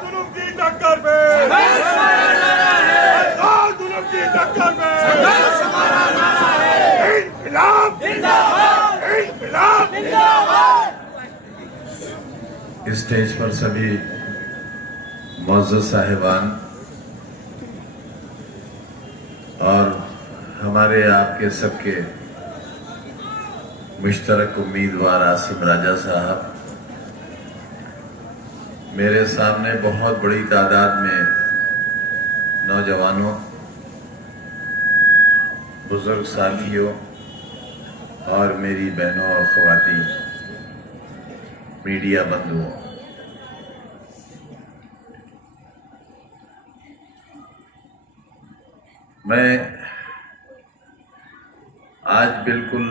जुल्म की टक्कर में, जुल्म की टक्कर में इंकलाब, इंकलाब। स्टेज पर सभी मुअज़्ज़ज़ साहिबान और हमारे आपके सबके मुश्तरक उम्मीदवार आसिम राजा साहब, मेरे सामने बहुत बड़ी तादाद में नौजवानों, बुजुर्ग साथियों और मेरी बहनों और ख़वातीन मीडिया बंधुओं, मैं आज बिल्कुल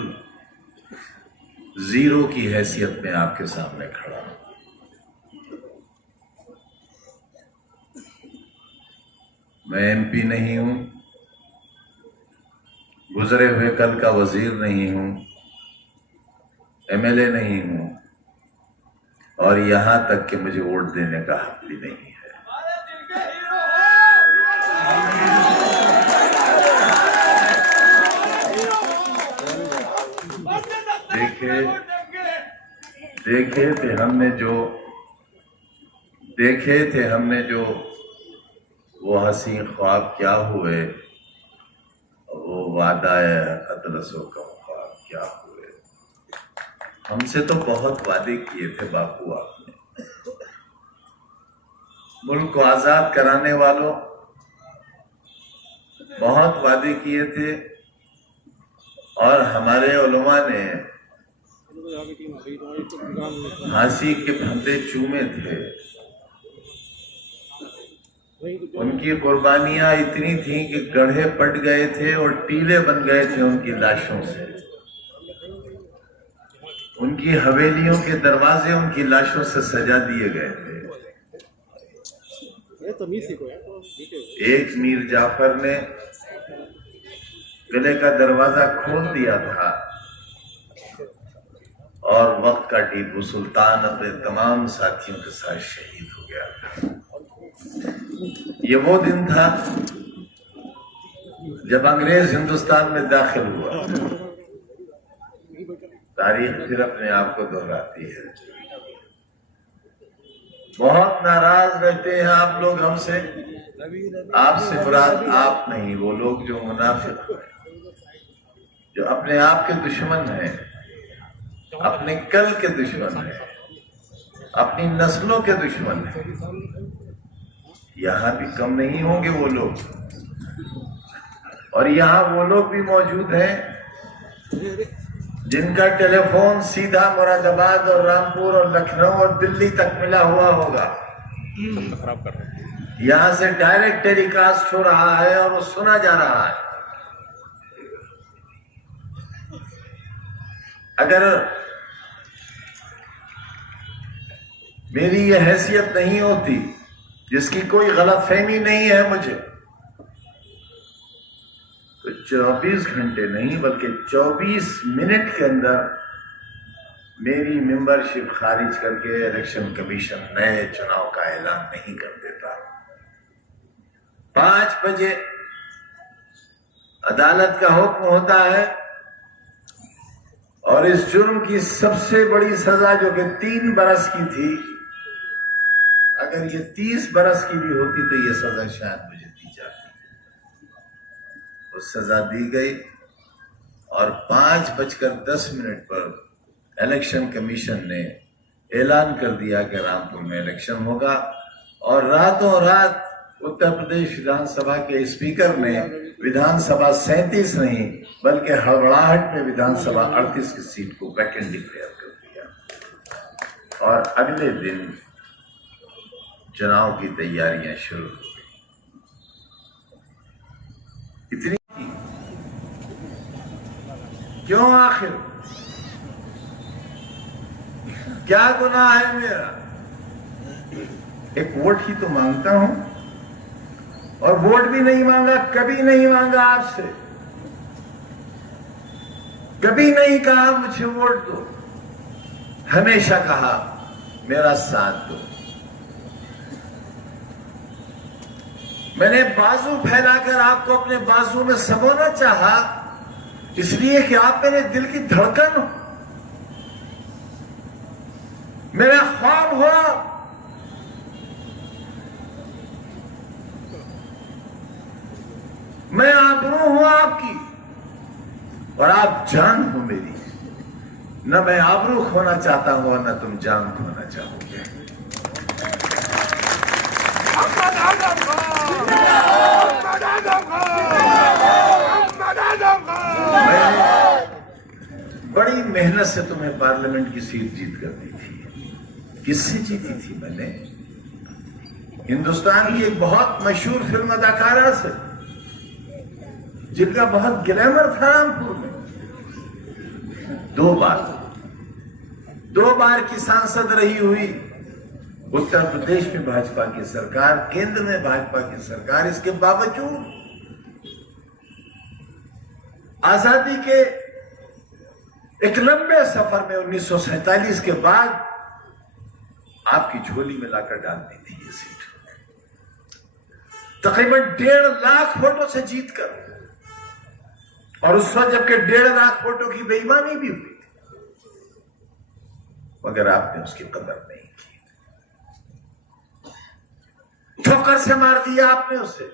जीरो की हैसियत में आपके सामने खड़ा हूं। मैं एमपी नहीं हूं, गुजरे हुए कल का वजीर नहीं हूं, एमएलए नहीं हूं और यहां तक कि मुझे वोट देने का हक भी नहीं है। देखे थे हमने जो वो हसी ख्वाब क्या हुए, वो वादा अतलसो का ख्वाब क्या हुए। हमसे तो बहुत वादे किए थे बापू आपने, मुल्क को आजाद कराने वालों, बहुत वादे किए थे और हमारे उलमा ने फांसी के फंदे चूमे थे। उनकी कुर्बानियां इतनी थी कि गड्ढे पट गए थे और टीले बन गए थे उनकी लाशों से। उनकी हवेलियों के दरवाजे उनकी लाशों से सजा दिए गए थे। एक मीर जाफर ने किले का दरवाजा खोल दिया था और वक्त का टीपू सुल्तान अपने तमाम साथियों के साथ शहीद हो गया था। ये वो दिन था जब अंग्रेज हिंदुस्तान में दाखिल हुआ। तारीख फिर अपने आप को दोहराती है। बहुत नाराज रहते हैं आप लोग हमसे। आपसे मुराद आप नहीं, वो लोग जो मुनाफिक हैं, जो अपने आप के दुश्मन हैं, अपने कल के दुश्मन हैं, अपनी नस्लों के दुश्मन हैं। यहां भी कम नहीं होंगे वो लोग, और यहां वो लोग भी मौजूद हैं जिनका टेलीफोन सीधा मुरादाबाद और रामपुर और लखनऊ और दिल्ली तक मिला हुआ होगा। यहां से डायरेक्ट टेलीकास्ट हो रहा है और वो सुना जा रहा है। अगर मेरी ये हैसियत नहीं होती, जिसकी कोई गलतफहमी नहीं है मुझे, तो 24 घंटे नहीं बल्कि 24 मिनट के अंदर मेरी मेंबरशिप खारिज करके इलेक्शन कमीशन नए चुनाव का ऐलान नहीं कर देता। 5 बजे अदालत का हुक्म होता है और इस जुर्म की सबसे बड़ी सजा जो कि 3 बरस की थी, अगर ये 30 बरस की भी होती तो ये सजा शायद मुझे दी जाती। वो सजा दी गई और 5:10 पर इलेक्शन कमीशन ने ऐलान कर दिया कि रामपुर में इलेक्शन होगा। और रातों रात उत्तर प्रदेश विधानसभा के स्पीकर ने विधानसभा 37 नहीं बल्कि हड़बड़ाहट में विधानसभा 38 की सीट को वैकेंट डिक्लेयर कर दिया और अगले दिन चुनाव की तैयारियां शुरू हो गई। इतनी क्यों? आखिर क्या गुनाह है मेरा? एक वोट ही तो मांगता हूं, और वोट भी नहीं मांगा, कभी नहीं मांगा आपसे, कभी नहीं कहा मुझे वोट दो। हमेशा कहा मेरा साथ दो। मैंने बाजू फैलाकर आपको अपने बाजू में समोना चाहा, इसलिए कि आप मेरे दिल की धड़कन हो, मेरा ख्वाब हुआ। मैं आबरू हूं आपकी और आप जान हो मेरी। न मैं आबरू खोना चाहता हूं और न तुम जान खोना चाहोगे। मोहम्मद आजम खान, मोहम्मद आजम खान, मोहम्मद आजम खान। मैंने बड़ी मेहनत से तुम्हें पार्लियामेंट की सीट जीत कर दी थी। किससे जीती थी मैंने? हिंदुस्तान की एक बहुत मशहूर फिल्म अदाकारा से, जिनका बहुत ग्लैमर था रामपुर में। दो बार की सांसद रही हुई, उत्तर प्रदेश में भाजपा की सरकार, केंद्र में भाजपा की सरकार। इसके बावजूद आजादी के एक लंबे सफर में 1947 के बाद आपकी झोली में लाकर डाल दी थी ये सीट, तकरीबन 1.5 लाख वोटों से जीतकर। और उस वक्त जबकि 1.5 लाख वोटों की बेईमानी भी हुई थी, मगर आपने उसकी कदर नहीं की। ठोकर से मार दिया आपने उसे।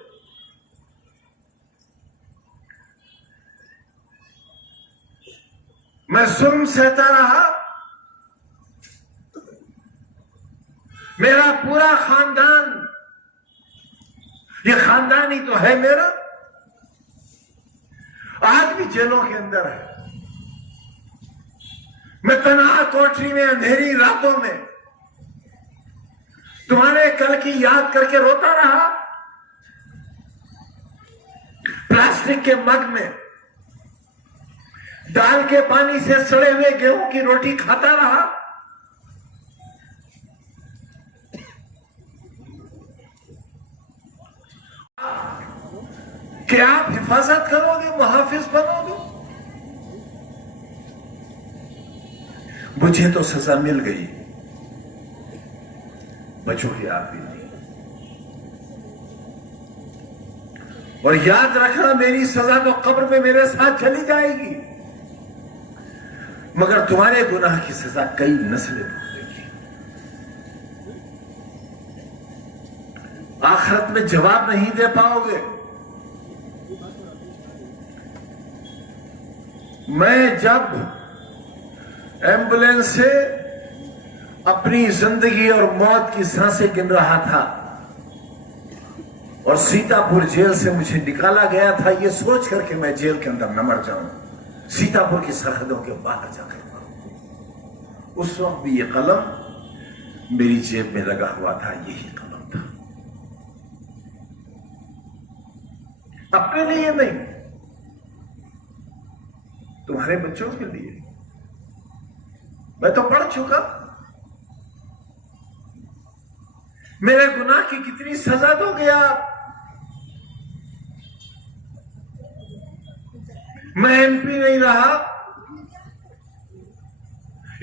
मैं जुल्म सहता रहा। मेरा पूरा खानदान, ये खानदान ही तो है मेरा, आज भी जेलों के अंदर है। मैं तन्हा कोठरी में अंधेरी रातों में तुम्हारे कल की याद करके रोता रहा। प्लास्टिक के मग में दाल के पानी से सड़े हुए गेहूं की रोटी खाता रहा। क्या आप हिफाजत करोगे, मुहाफिज बनोगे? मुझे तो सजा मिल गई, बचोगे आप भी नहीं। और याद रखना, मेरी सजा तो कब्र में मेरे साथ चली जाएगी, मगर तुम्हारे गुनाह की सजा कई नस्लें भुगतेंगी। आखिरत में जवाब नहीं दे पाओगे। मैं जब एम्बुलेंस से अपनी जिंदगी और मौत की सांसें गिन रहा था और सीतापुर जेल से मुझे निकाला गया था, यह सोच करके मैं जेल के अंदर न मर जाऊं, सीतापुर की सरहदों के बाहर जाकर मरूं, उस वक्त भी यह कलम मेरी जेब में लगा हुआ था। यही कलम था, अपने लिए नहीं, तुम्हारे बच्चों के लिए। मैं तो पढ़ चुका, मेरे गुनाह की कितनी सजा दोगे आप? मैं एमपी नहीं रहा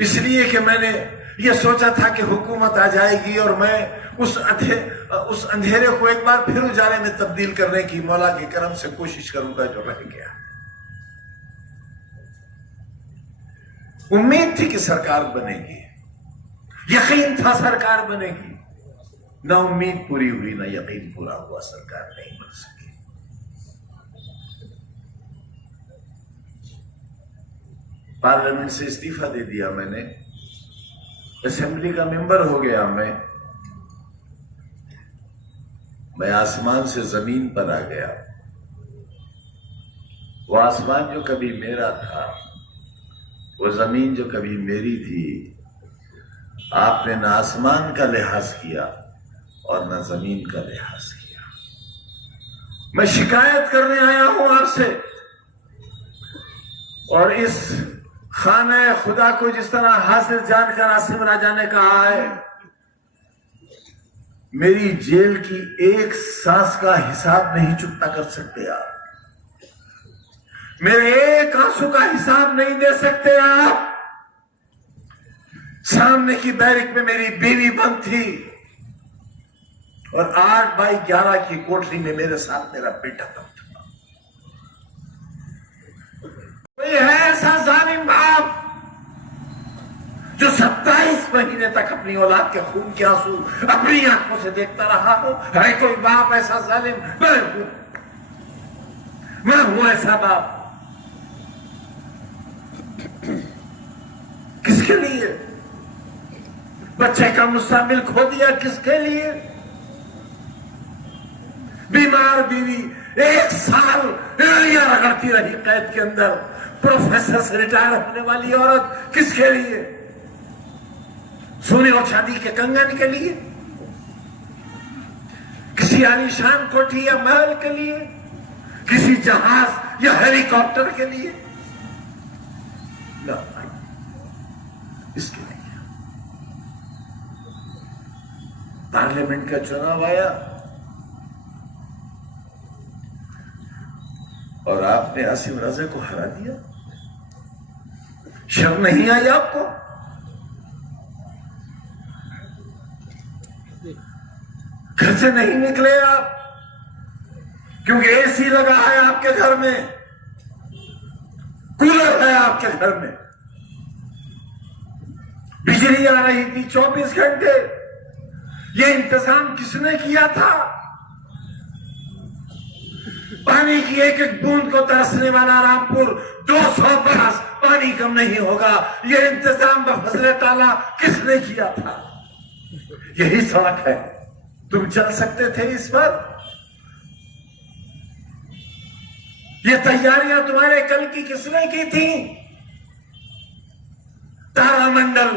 इसलिए कि मैंने यह सोचा था कि हुकूमत आ जाएगी और मैं उस अंधेरे को एक बार फिर उजाले में तब्दील करने की मौला के करम से कोशिश करूंगा जो रह गया। उम्मीद थी कि सरकार बनेगी, यकीन था सरकार बनेगी, ना उम्मीद पूरी हुई ना यकीन पूरा हुआ, सरकार नहीं बन सकी। पार्लियामेंट से इस्तीफा दे दिया मैंने, असेंबली का मेंबर हो गया मैं आसमान से जमीन पर आ गया। वो आसमान जो कभी मेरा था, वो जमीन जो कभी मेरी थी, आपने ना आसमान का लिहाज किया और ना जमीन का लिहाज किया। मैं शिकायत करने आया हूं आपसे, और इस खाना खुदा को जिस तरह हासिल जानकर आसिम राजा ने कहा है, मेरी जेल की एक सांस का हिसाब नहीं चुकता कर सकते आप, मेरे एक आंसू का हिसाब नहीं दे सकते आप। सामने की बैरिक में मेरी बीवी बंद थी और 8x11 की कोठरी में मेरे साथ मेरा बेटा बंद था। कोई है ऐसा जालिम बाप जो 27 महीने तक अपनी औलाद के खून के आंसू अपनी आंखों से देखता रहा हो? है कोई बाप ऐसा जालिम? मैं हूं ऐसा बाप। किसके लिए बच्चे का मुस्तकबिल खो दिया? किसके लिए? बीमार बीवी 1 साल एड़ियां रगड़ती रही कैद के अंदर। प्रोफेसर से रिटायर होने वाली औरत किसके लिए? सोने और चांदी के कंगन के लिए? किसी आलीशान कोठी या महल के लिए? किसी जहाज या हेलीकॉप्टर के लिए? ना, इसके लिए। पार्लियामेंट का चुनाव आया और आपने आसिम रजा को हरा दिया। शर्म नहीं आई आपको? घर से नहीं निकले आप क्योंकि एसी लगा है आपके घर में, कूलर है आपके घर में, बिजली आ रही थी 24 घंटे। ये इंतजाम किसने किया था? पानी की एक एक बूंद को तरसने वाला रामपुर 200 बरस पानी कम नहीं होगा। ये इंतजाम बफजले ताला किसने किया था? यही सड़क है। तुम चल सकते थे इस पर? ये तैयारियां तुम्हारे कल की किसने की थी? तारामंडल,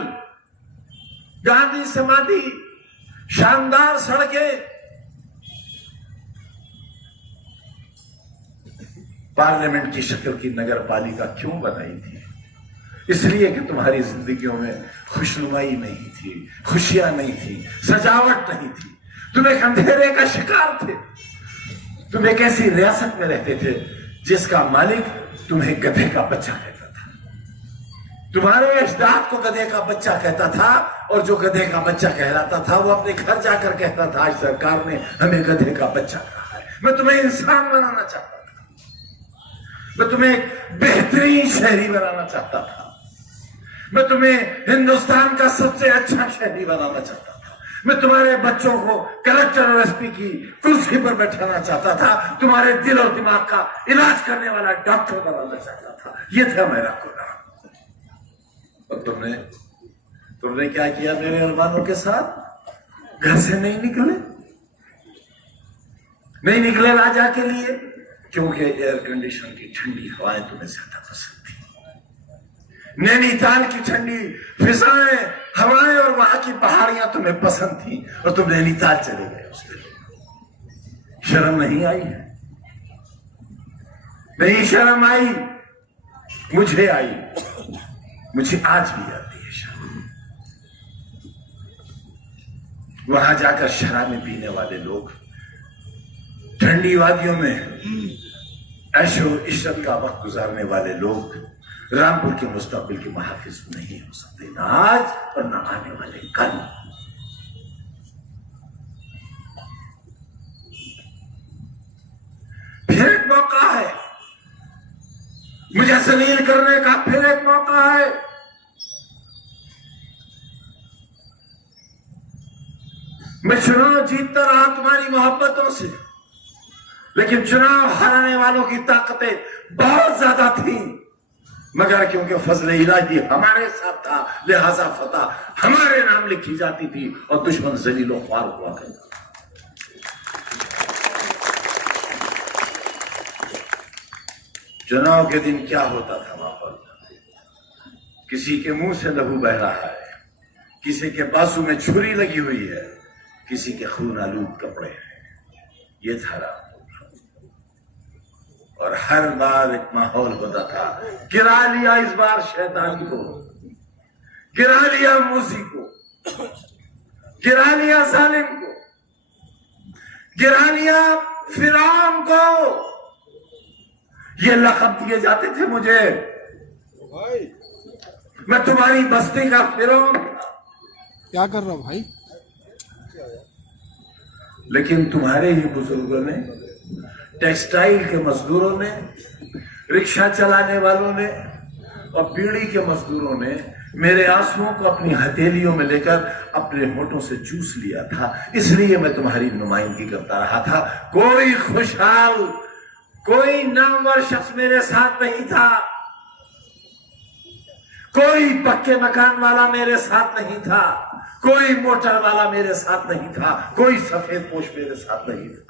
गांधी समाधि, शानदार सड़कें। पार्लियामेंट की शक्ल की नगर पालिका क्यों बनाई थी? इसलिए कि तुम्हारी जिंदगियों में खुशनुमाई नहीं थी, खुशियां नहीं थी, सजावट नहीं थी। तुम एक अंधेरे का शिकार थे। तुम एक ऐसी रियासत में रहते थे जिसका मालिक तुम्हें गधे का बच्चा कहता था। तुम्हारे अजदाद को गधे का बच्चा कहता था और जो गधे का बच्चा कहलाता था वो अपने घर जाकर कहता था आज सरकार ने हमें गधे का बच्चा कहा है। मैं तुम्हें इंसान बनाना चाहता था। मैं तुम्हें एक बेहतरीन शहरी बनाना चाहता था। मैं तुम्हें हिंदुस्तान का सबसे अच्छा शहरी बनाना चाहता था। मैं तुम्हारे बच्चों को कलेक्टर और एसपी की कुर्सी पर बैठाना चाहता था। तुम्हारे दिल और दिमाग का इलाज करने वाला डॉक्टर बनाना चाहता था। यह था मेरा खुदा। और तुमने क्या किया मेरे अरमानों के साथ? घर से नहीं निकले राजा के लिए, क्योंकि एयर कंडीशन की ठंडी हवाएं तुम्हें ज्यादा पसंद थी। नैनीताल की ठंडी फिजाएं, हवाएं और वहां की पहाड़ियां तुम्हें पसंद थी और तुम नैनीताल चले गए। उस दिन शर्म नहीं आई? नहीं शर्म आई? मुझे आई। मुझे आज भी आती है शर्म। वहां जाकर शराबें पीने वाले लोग, ठंडी वादियों में ऐशो इश्रत का वक्त गुजारने वाले लोग रामपुर के मुस्तकबिल के मुहाफिज नहीं हो सकते, ना आज और ना आने वाले कल। फिर एक मौका है मुझे जलील करने का, फिर एक मौका है। मैं चुनाव जीतता रहा तुम्हारी मोहब्बतों से, लेकिन चुनाव हराने वालों की ताकतें बहुत ज्यादा थी। मगर क्योंकि फजल इलाही हमारे साथ था, लिहाजा फतह हमारे नाम लिखी जाती थी और दुश्मन जलीलो ख्वार हुआ करता। चुनाव के दिन क्या होता था माहौल? किसी के मुंह से लहू बह रहा है, किसी के बाजू में छुरी लगी हुई है, किसी के खून आलूद कपड़े हैं। ये था रामपुर। और हर बार एक माहौल होता था, गिरा लिया इस बार शैतान को, गिरा लिया मूसी को, गिरा लिया सालिम को, गिरा लिया फिरौन को। ये लक़ब दिए जाते थे मुझे। मैं तुम्हारी बस्ती का फिरौन था। क्या कर रहा हो भाई? लेकिन तुम्हारे ही बुजुर्गों ने, टेक्सटाइल के मजदूरों ने, रिक्शा चलाने वालों ने और बीड़ी के मजदूरों ने मेरे आंसुओं को अपनी हथेलियों में लेकर अपने होठों से चूस लिया था। इसलिए मैं तुम्हारी नुमाइंदगी करता रहा था। कोई खुशहाल, कोई नामवर शख्स मेरे साथ नहीं था, कोई पक्के मकान वाला मेरे साथ नहीं था, कोई मोटर वाला मेरे साथ नहीं था, कोई सफेद पोश मेरे साथ नहीं था।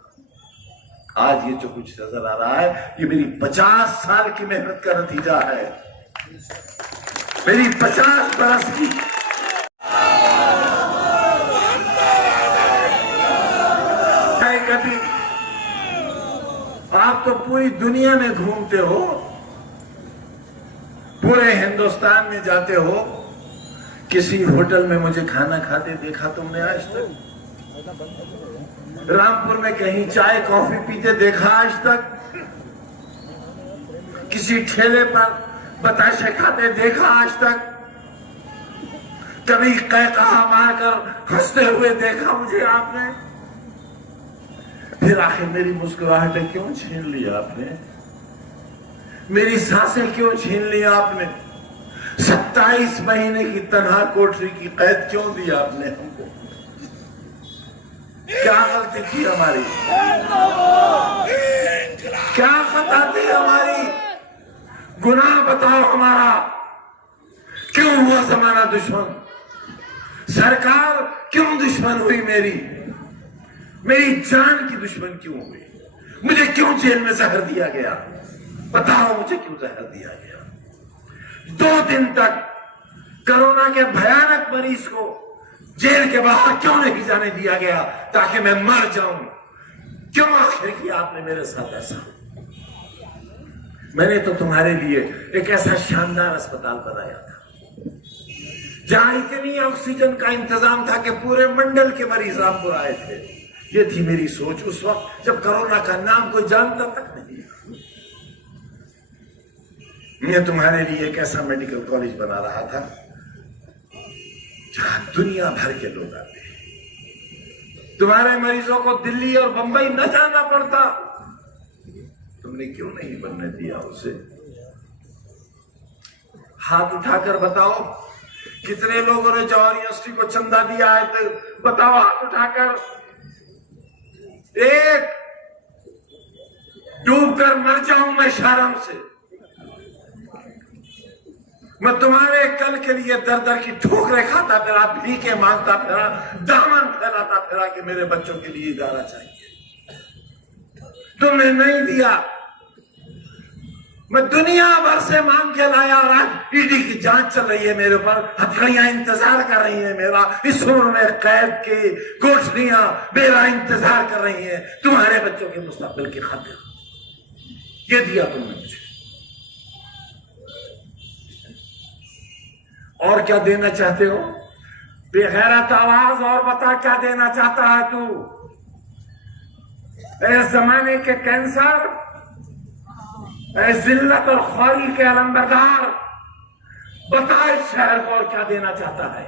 आज ये जो कुछ नजर आ रहा है, ये मेरी 50 साल की मेहनत का नतीजा है, मेरी 50 बरस की। कभी आप तो पूरी दुनिया में घूमते हो, पूरे हिंदुस्तान में जाते हो, किसी होटल में मुझे खाना खाते देखा तुमने आज तक? रामपुर में कहीं चाय कॉफी पीते देखा आज तक? किसी ठेले पर बताशे खाते देखा आज तक? कभी कहकहा मारकर हंसते हुए देखा मुझे आपने? फिर आखिर मेरी मुस्कुराहटें क्यों छीन लिया आपने? मेरी सांसें क्यों छीन लिया आपने? 27 महीने की तनहा कोठरी की कैद क्यों दी आपने हमको? क्या गलती थी हमारी? क्या खता थी हमारी? गुनाह बताओ हमारा। क्यों हुआ जमाना दुश्मन? सरकार क्यों दुश्मन हुई मेरी? मेरी जान की दुश्मन क्यों हुई? मुझे क्यों जेल में जहर दिया गया? बताओ मुझे क्यों जहर दिया गया? 2 दिन तक कोरोना के भयानक मरीज को जेल के बाहर क्यों नहीं जाने दिया गया ताकि मैं मर जाऊं? क्यों आखिर किया आपने मेरे साथ ऐसा? मैंने तो तुम्हारे लिए एक ऐसा शानदार अस्पताल बनाया था जहां इतनी ऑक्सीजन का इंतजाम था कि पूरे मंडल के मरीज रामपुर आए थे। ये थी मेरी सोच उस वक्त जब कोरोना का नाम कोई जानता तक नहीं। मैं तुम्हारे लिए एक ऐसा मेडिकल कॉलेज बना रहा था जहां दुनिया भर के लोग आते हैं। तुम्हारे मरीजों को दिल्ली और बंबई न जाना पड़ता। तुमने क्यों नहीं बनने दिया उसे? हाथ उठाकर बताओ कितने लोगों ने जवाहर यूनिवर्सिटी को चंदा दिया है? तो बताओ हाथ उठाकर। एक डूबकर मर जाऊं मैं शर्म से। मैं तुम्हारे कल के लिए दर दर की ठोकरें खाता फिरा, भीखे मांगता फिरा, दामन फैलाता फिरा कि मेरे बच्चों के लिए इदारा चाहिए। तुमने नहीं दिया। मैं दुनिया भर से मांग के लाया और आज ईडी की जांच चल रही है मेरे ऊपर, हथकड़ियां इंतजार कर रही हैं मेरा। इस उम्र में कैद की कोठरियां मेरा इंतजार कर रही हैं तुम्हारे बच्चों के मुस्तकबिल की खातिर। ये दिया तुमने मुझे। और क्या देना चाहते हो? बेगैरत आवाज और बता क्या देना चाहता है तू? इस जमाने के कैंसर, जिल्लत और ख्वारी के अलंबरदार, बता इस शहर को और क्या देना चाहता है?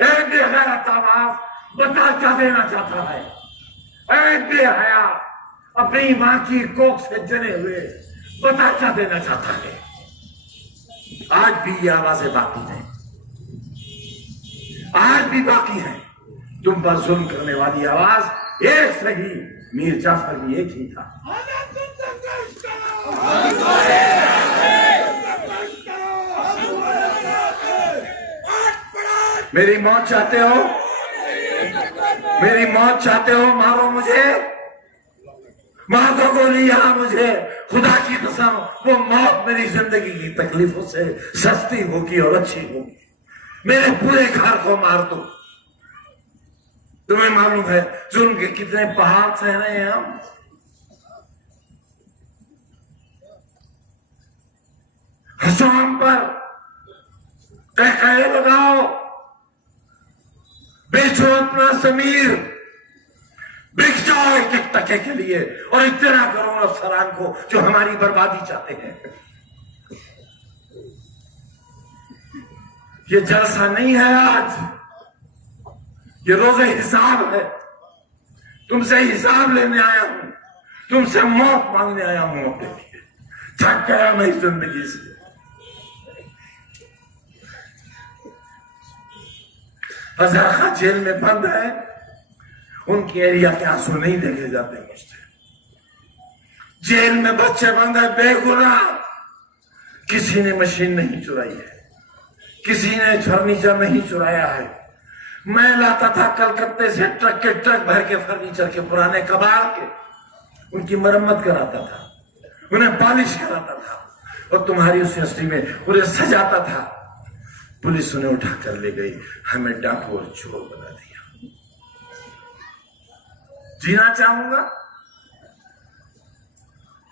बेगैरत आवाज बता क्या देना चाहता है? बेहया अपनी मां की कोख से जने हुए बता क्या देना चाहता है? आज भी ये आवाजें बाकी हैं, आज भी बाकी हैं। तुम पर जुल्म करने वाली आवाज एक सही, मीर जाफर भी एक ही था। मेरी मौत चाहते हो? मेरी मौत चाहते हो? मारो मुझे, मार दो गोली यहां मुझे। खुदा की कसम वो मौत मेरी जिंदगी की तकलीफों से सस्ती होगी और अच्छी होगी। मेरे पूरे घर को मार दो। तुम्हें मालूम है जुल्म के कितने पहाड़ सह रहे हैं हम? हंसो हम पर, तहखाए लगाओ, बेचो अपना जमीर, बिक जाओ एक एक टके के लिए और इतना करो अफसरान को जो हमारी बर्बादी चाहते हैं। ये जलसा नहीं है आज, ये रोजे हिसाब है। तुमसे हिसाब लेने आया हूं, तुमसे मौत मांगने आया हूं अपने लिए। थक गया मैं इस जिंदगी से। अजहर खां जेल में बंद है, उनके एरिया के आंसू नहीं देखे जाते मुझसे। जेल में बच्चे बंद है बेगुनाह, किसी ने मशीन नहीं चुराई है, किसी ने फर्नीचर नहीं चुराया है। मैं लाता था कलकत्ते से ट्रक के ट्रक भर के फर्नीचर के, पुराने कबाड़ के, उनकी मरम्मत कराता था, उन्हें पॉलिश कराता था और तुम्हारी उस इंडस्ट्री में उन्हें सजाता था। पुलिस उन्हें उठा कर ले गई, हमें डाकू और चोर बना दिया। जीना चाहूंगा,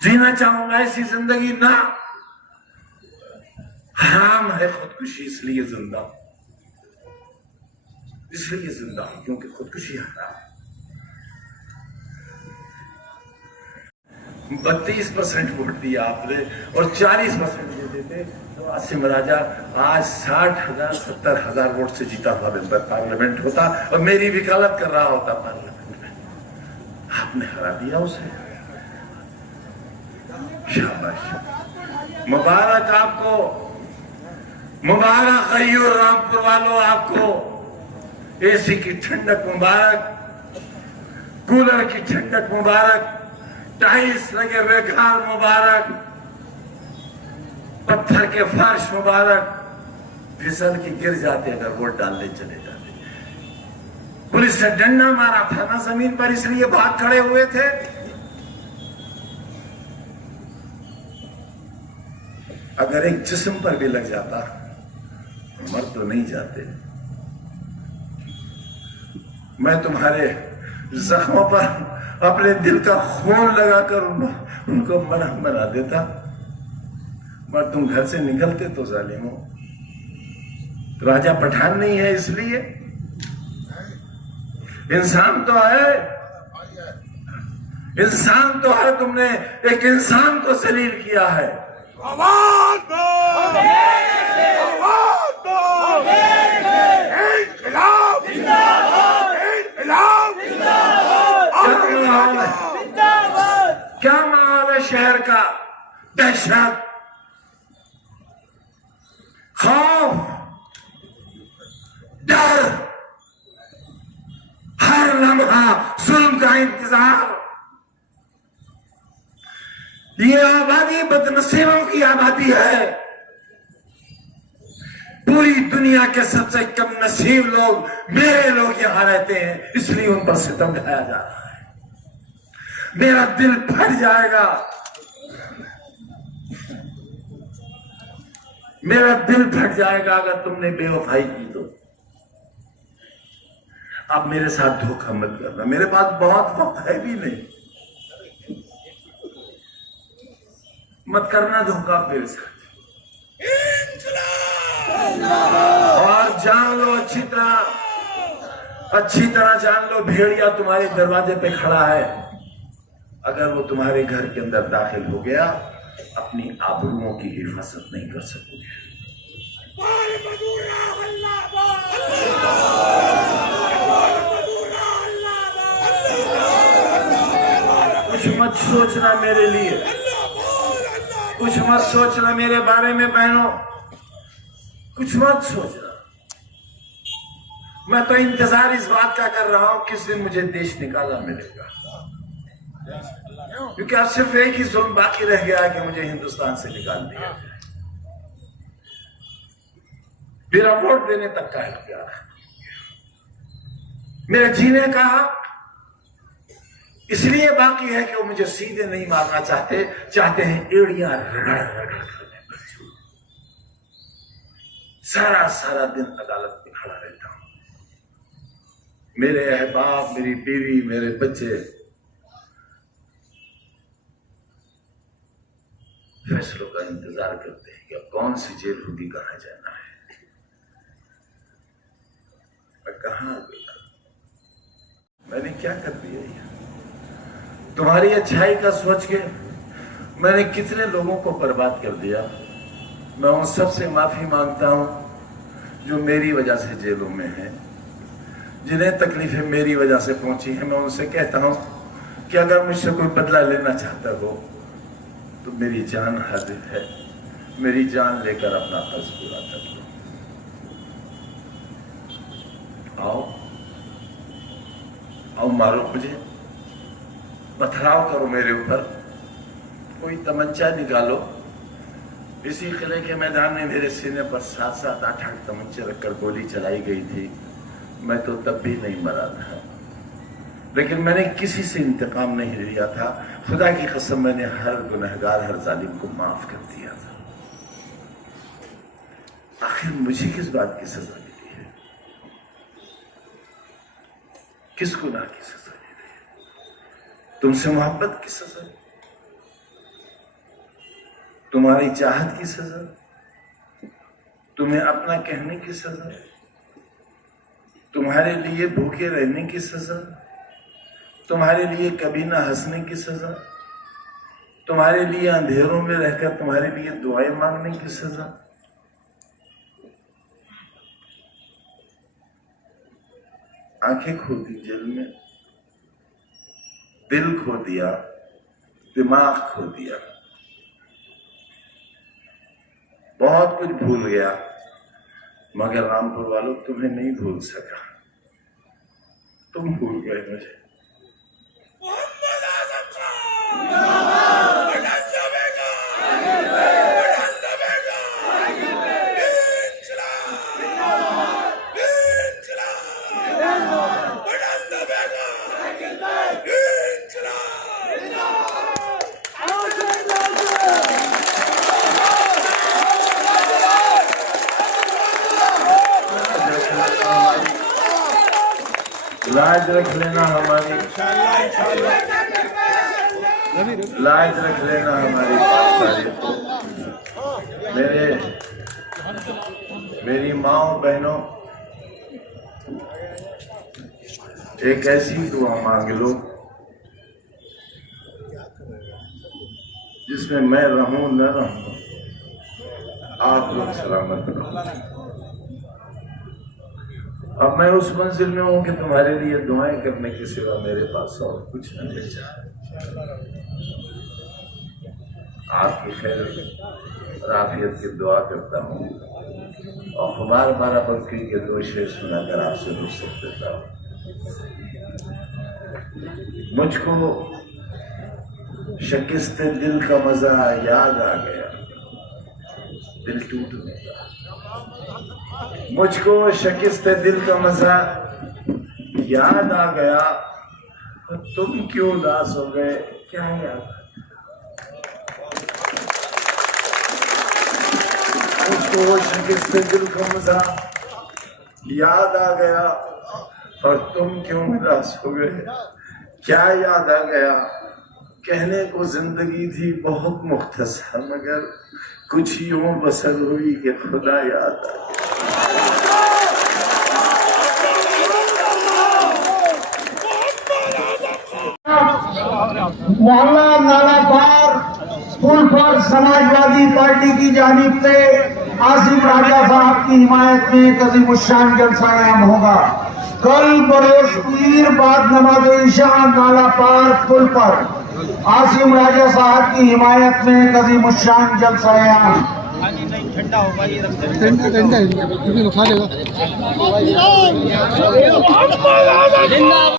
जीना चाहूंगा ऐसी जिंदगी ना। हराम है खुदकुशी, इसलिए जिंदा हूं, इसलिए जिंदा हूं क्योंकि खुदकुशी हराम है। 32% वोट दिया आपने और 40% दे देते तो आसिम राजा आज 60,000 70,000 वोट से जीता हुआ मेंबर पार्लियामेंट होता और मेरी वकालत कर रहा होता पार्लियामेंट में। आपने हरा दिया उसे। शाबाश, मुबारक आपको, मुबारक गयूर रामपुर वालों आपको। एसी की ठंडक मुबारक, कूलर की ठंडक मुबारक, टाइल्स लगे हुए घर मुबारक, पत्थर के फर्श मुबारक, फिसल के गिर जाते अगर वोट डालने चले जाते। पुलिस ने डंडा मारा था ना जमीन पर, इसलिए भाग खड़े हुए थे। अगर एक जिस्म पर भी लग जाता मर तो नहीं जाते। मैं तुम्हारे जख्मों पर अपने दिल का खून लगाकर उनको मरहम बना देता, पर तुम घर से निकलते तो जालिमो। राजा पठान नहीं है इसलिए, इंसान तो है, इंसान तो है। तुमने एक इंसान को जलील किया है। आवाज दो, आवाज दो, इनकलाब जिंदाबाद, इनकलाब जिंदाबाद। क्या माहौल है शहर का? दहशत, खौफ, डर, हर लम्हा जुल्म का इंतजार। ये आबादी बदनसीबों की आबादी है। पूरी दुनिया के सबसे कम नसीब लोग मेरे लोग यहां रहते हैं, इसलिए उन पर सितम ढाया जा रहा है। मेरा दिल फट जाएगा, मेरा दिल फट जाएगा अगर तुमने बेवफाई की तो। आप मेरे साथ धोखा मत करना, मेरे पास बहुत वक्त है भी नहीं। मत करना धोखा मेरे साथ। और जान लो अच्छी तरह जान लो, भेड़िया तुम्हारे दरवाजे पे खड़ा है। अगर वो तुम्हारे घर के अंदर दाखिल हो गया, अपनी आबरूओं की हिफाजत नहीं कर सकोगे। कुछ मत सोचना मेरे लिए, कुछ मत सोचना मेरे बारे में बहनों, कुछ मत सोचना। मैं तो इंतजार इस बात का कर रहा हूं किस दिन मुझे देश निकाला मिलेगा, क्योंकि अब सिर्फ एक ही जुल्म बाकी रह गया है कि मुझे हिंदुस्तान से निकाल दिया जाए। मेरा वोट देने तक का इख्तियार है, मेरे जीने का इसलिए बाकी है कि वो मुझे सीधे नहीं मारना चाहते, चाहते हैं एड़ियां रगड़ रगड़ करने पर। सारा सारा दिन अदालत में खड़ा रहता हूं, मेरे अहबाब, मेरी बीवी, मेरे बच्चे फैसलों का इंतजार करते हैं कि अब कौन सी जेल होगी, कहां जाना है। मैं कहां गया, मैंने क्या कर दिया यार? तुम्हारी अच्छाई का सोच के मैंने कितने लोगों को बर्बाद कर दिया। मैं उन सब से माफी मांगता हूं जो मेरी वजह से जेलों में हैं, जिन्हें तकलीफें मेरी वजह से पहुंची हैं, मैं उनसे कहता हूं कि अगर मुझसे कोई बदला लेना चाहता हो तो मेरी जान हाजिर है, मेरी जान लेकर अपना फर्ज पूरा कर लो। आओ आओ, मारो मुझे, पथराव करो मेरे ऊपर, कोई तमंचा निकालो। इसी किले के मैदान में मेरे सीने पर 7-7, 8-8 तमंचे रखकर गोली चलाई गई थी। मैं तो तब भी नहीं मरा था, लेकिन मैंने किसी से इंतकाम नहीं लिया था। खुदा की कसम, मैंने हर गुनहगार, हर जालिम को माफ कर दिया था। आखिर मुझे किस बात की सजा मिली है? किस गुनाह की सजा मिली है? तुमसे मोहब्बत की सजा, तुम्हारी चाहत की सजा, तुम्हें अपना कहने की सजा, तुम्हारे लिए भूखे रहने की सजा, तुम्हारे लिए कभी ना हंसने की सजा, तुम्हारे लिए अंधेरों में रहकर तुम्हारे लिए दुआएं मांगने की सजा। आंखें खो दी जेल में, दिल खो दिया, दिमाग खो दिया, बहुत कुछ भूल गया, मगर रामपुर वालों तुम्हें नहीं भूल सका। तुम भूल गए मुझे। लाज रख लेना हमारी, लाज रख लेना हमारी। मेरी माओ बहनों, एक ऐसी दुआ मांग लो जिसमें मैं रहूं न रहूं, आप लोग सलामत रहो। अब मैं उस मंजिल में हूं कि तुम्हारे लिए दुआएं करने के सिवा मेरे पास और कुछ नहीं बचा। आपकी खैर और आफियत की दुआ करता हूं और खुमार 12 बल्कि के 2 शेर सुनाकर आपसे रुखसत देता हूं। मुझको शिकस्ते दिल का मजा याद आ गया, दिल टूटने का। मुझको शिकस्ते दिल का मजा याद आ गया, तो तुम क्यों उदास हो गए? क्या याद? मुझको शिकस्ते दिल का मजा याद आ गया, और तुम क्यों उदास हो गए? क्या याद आ गया? कहने को जिंदगी थी बहुत मुख्तसर, मगर कुछ यूं बसर हुई कि खुदा याद आ गया। मोहल्ला नालापार पुल पर समाजवादी पार्टी की जानिब से आसिम राजा साहब की हिमायत में एक अज़ीमुश्शान जलसा आयाम होगा। कल बरोज पीर बाद नमाज इशा नालापार पुल पर आसिम राजा साहब की हिमायत में एक अज़ीमुश्शान जलसा आयाम। ठंडा होगा, ये रखते हैं।